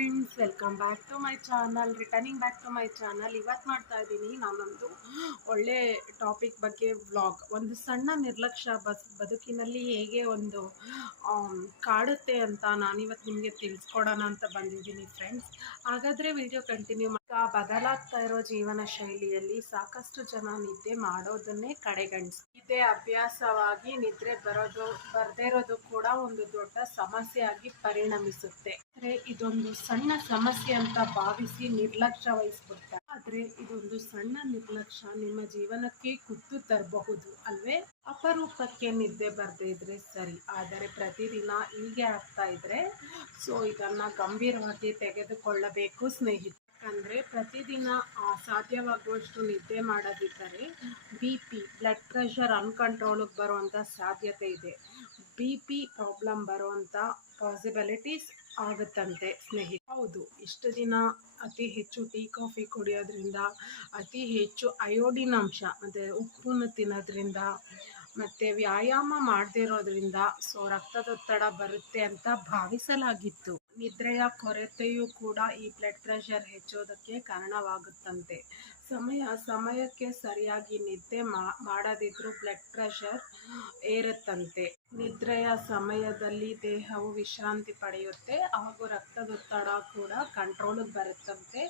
Friends, welcome back to my channel. Returning back to my channel. ಇವತ್ತು ಮಾಡ್ತಾ ಇದ್ದೀನಿ ನಾನೊಂದು ಒಳ್ಳೆ ಟಾಪಿಕ್ ಬಗ್ಗೆ ವ್ಲಾಗ್. ಒಂದು ಸಣ್ಣ ನಿರ್ಲಕ್ಷ್ಯ ಬದುಕಿನಲ್ಲಿ ಹೇಗೆ ಒಂದು ಕಾಡುತ್ತೆ ಅಂತ ನಾನಿವತ್ತು ನಿಮಗೆ ತಿಳಿಸ್ಕೊಡೋಣ ಅಂತ ಬಂದಿದ್ದೀನಿ ಫ್ರೆಂಡ್ಸ್. ಹಾಗಾದರೆ ವಿಡಿಯೋ ಕಂಟಿನ್ಯೂ ಬದಲಾಗ್ತಾ ಇರೋ ಜೀವನ ಶೈಲಿಯಲ್ಲಿ ಸಾಕಷ್ಟು ಜನ ನಿದ್ದೆ ಮಾಡೋದನ್ನೇ ಕಡೆಗಣಿಸಿ ಇದೇ ಅಭ್ಯಾಸವಾಗಿ ನಿದ್ರೆ ಬರದೇ ಇರೋದು ಕೂಡ ಒಂದು ದೊಡ್ಡ ಸಮಸ್ಯೆಯಾಗಿ ಪರಿಣಮಿಸುತ್ತೆ. ಆದರೆ ಇದೊಂದು ಸಣ್ಣ ಸಮಸ್ಯೆ ಅಂತ ಭಾವಿಸಿ ನಿರ್ಲಕ್ಷ್ಯ ವಹಿಸ್ಬಿಡ್ತಾರೆ. ಆದರೆ ಇದೊಂದು ಸಣ್ಣ ನಿರ್ಲಕ್ಷ್ಯ ನಿಮ್ಮ ಜೀವನಕ್ಕೆ ಕುತ್ತು ತರಬಹುದು ಅಲ್ವೇ? ಅಪರೂಪಕ್ಕೆ ನಿದ್ದೆ ಬರದೇ ಇದ್ರೆ ಸರಿ, ಆದರೆ ಪ್ರತಿದಿನ ಹೀಗೆ ಆಗ್ತಾ ಇದ್ರೆ ಇದನ್ನ ಗಂಭೀರವಾಗಿ ತೆಗೆದುಕೊಳ್ಳಬೇಕು ಸ್ನೇಹಿತರೆ. ಯಾಕಂದರೆ ಪ್ರತಿದಿನ ಸಾಧ್ಯವಾಗುವಷ್ಟು ನಿದ್ದೆ ಮಾಡದಿದ್ದರೆ BP ಬ್ಲಡ್ ಪ್ರೆಷರ್ ಅನ್ಕಂಟ್ರೋಲಿಗೆ ಬರುವಂಥ ಸಾಧ್ಯತೆ ಇದೆ. BP ಪ್ರಾಬ್ಲಮ್ ಬರುವಂಥ ಪಾಸಿಬಿಲಿಟೀಸ್ ಆಗುತ್ತಂತೆ ಸ್ನೇಹಿತರೆ. ಹೌದು, ಇಷ್ಟು ದಿನ ಅತಿ ಹೆಚ್ಚು ಟೀ ಕಾಫಿ ಕುಡಿಯೋದ್ರಿಂದ, ಅತಿ ಹೆಚ್ಚು ಅಯೋಡಿನ್ ಅಂಶ ಮತ್ತು ಉಪ್ಪನ್ನು ತಿನ್ನೋದ್ರಿಂದ, ಮತ್ತು ವ್ಯಾಯಾಮ ಮಾಡದಿರೋದ್ರಿಂದ ರಕ್ತದೊತ್ತಡ ಬರುತ್ತೆ ಅಂತ ಭಾವಿಸಲಾಗಿತ್ತು. ನಿದ್ರೆಯ ಕೊರತೆಯೂ ಕೂಡ ಈ ಬ್ಲಡ್ ಪ್ರೆಷರ್ ಹೆಚ್ಚೋದಕ್ಕೆ ಕಾರಣವಾಗುತ್ತಂತೆ. ಸಮಯಕ್ಕೆ ಸರಿಯಾಗಿ ನಿದ್ದೆ ಮಾಡದಿದ್ರೂ ಬ್ಲಡ್ ಪ್ರೆಷರ್ ಏರುತ್ತಂತೆ. ನಿದ್ರೆಯ ಸಮಯದಲ್ಲಿ ದೇಹವು ವಿಶ್ರಾಂತಿ ಪಡೆಯುತ್ತೆ ಹಾಗೂ ರಕ್ತದೊತ್ತಡ ಕೂಡ ಕಂಟ್ರೋಲಿಗೆ ಬರುತ್ತಂತೆ.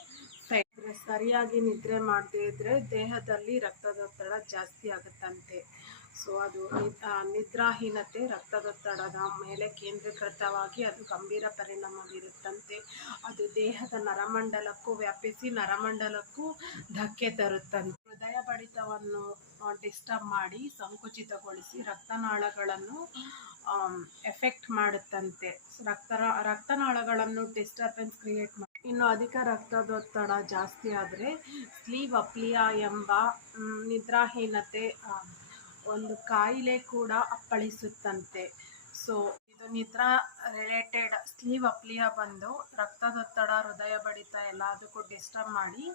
ಸರಿಯಾಗಿ ನಿದ್ರೆ ಮಾಡದೇ ಇದ್ರೆ ದೇಹದಲ್ಲಿ ರಕ್ತದೊತ್ತಡ ಜಾಸ್ತಿ ಆಗುತ್ತಂತೆ. ಅದು ನಿದ್ರಾಹೀನತೆ ರಕ್ತದೊತ್ತಡದ ಮೇಲೆ ಕೇಂದ್ರೀಕೃತವಾಗಿ ಅದು ಗಂಭೀರ ಪರಿಣಾಮ ಬೀರುತ್ತಂತೆ. ಅದು ದೇಹದ ನರಮಂಡಲಕ್ಕೂ ವ್ಯಾಪಿಸಿ ನರಮಂಡಲಕ್ಕೂ ಧಕ್ಕೆ ತರುತ್ತಂತೆ. ಹೃದಯ ಬಡಿತವನ್ನು ಡಿಸ್ಟರ್ಬ್ ಮಾಡಿ ಸಂಕುಚಿತಗೊಳಿಸಿ ರಕ್ತನಾಳಗಳನ್ನು ಎಫೆಕ್ಟ್ ಮಾಡುತ್ತಂತೆ. ರಕ್ತನಾಳಗಳನ್ನು ಡಿಸ್ಟರ್ಬೆನ್ಸ್ ಕ್ರಿಯೇಟ್ ಮಾಡಿ ಇನ್ನು ಅಧಿಕ ರಕ್ತದೊತ್ತಡ ಜಾಸ್ತಿ ಆದರೆ ಸ್ಲೀಪ್ ಅಪ್ನಿಯಾ ಎಂಬ ನಿದ್ರಾಹೀನತೆ ಒಂದು ಕಾಯಿಲೆ ಕೂಡ ಅಪ್ಪಳಿಸುತ್ತಂತೆ. ಇದು ನಿದ್ರಾ ರಿಲೇಟೆಡ್ ಸ್ಲೀಪ್ ಅಪ್ನಿಯಾ ಬಂದು ರಕ್ತದೊತ್ತಡ, ಹೃದಯ ಬಡಿತ ಎಲ್ಲದಕ್ಕೂ ಡಿಸ್ಟರ್ಬ್ ಮಾಡಿ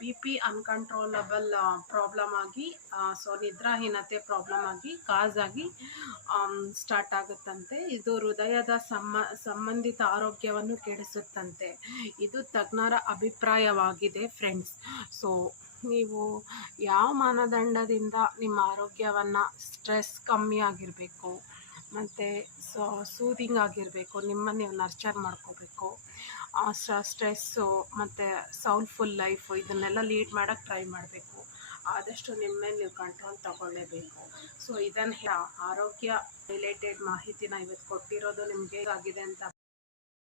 BP ಅನ್ಕಂಟ್ರೋಲಬಲ್ ಪ್ರಾಬ್ಲಮ್ ಆಗಿ ನಿದ್ರಾಹೀನತೆ ಪ್ರಾಬ್ಲಮ್ ಆಗಿ ಕಾಸ್ ಆಗಿ ಸ್ಟಾರ್ಟ್ ಆಗುತ್ತಂತೆ. ಇದು ಹೃದಯದ ಸಂಬಂಧಿತ ಆರೋಗ್ಯವನ್ನು ಕೆಡಿಸುತ್ತಂತೆ. ಇದು ತಜ್ಞರ ಅಭಿಪ್ರಾಯವಾಗಿದೆ ಫ್ರೆಂಡ್ಸ್. ನೀವು ಯಾವ ಮಾನದಂಡದಿಂದ ನಿಮ್ಮ ಆರೋಗ್ಯವನ್ನು ಸ್ಟ್ರೆಸ್ ಕಮ್ಮಿ ಆಗಿರಬೇಕು ಮತ್ತು ಸೂದಿಂಗ್ ಆಗಿರಬೇಕು, ನಿಮ್ಮನ್ನು ನೀವು ನರ್ಚರ್ ಮಾಡ್ಕೋಬೇಕು, ಸ್ಟ್ರೆಸ್ಸು ಮತ್ತು ಸೌಲ್ಫುಲ್ ಲೈಫು ಇದನ್ನೆಲ್ಲ ಲೀಡ್ ಮಾಡೋಕ್ಕೆ ಟ್ರೈ ಮಾಡಬೇಕು. ಆದಷ್ಟು ನಿಮ್ಮ ಮೇಲೆ ನೀವು ಕಂಟ್ರೋಲ್ ತಗೊಳ್ಳೇಬೇಕು. ಇದನ್ನು ಆರೋಗ್ಯ ರಿಲೇಟೆಡ್ ಮಾಹಿತಿನ ಇವತ್ತು ಕೊಟ್ಟಿರೋದು ನಿಮಗೆ ಆಗಿದೆ ಅಂತ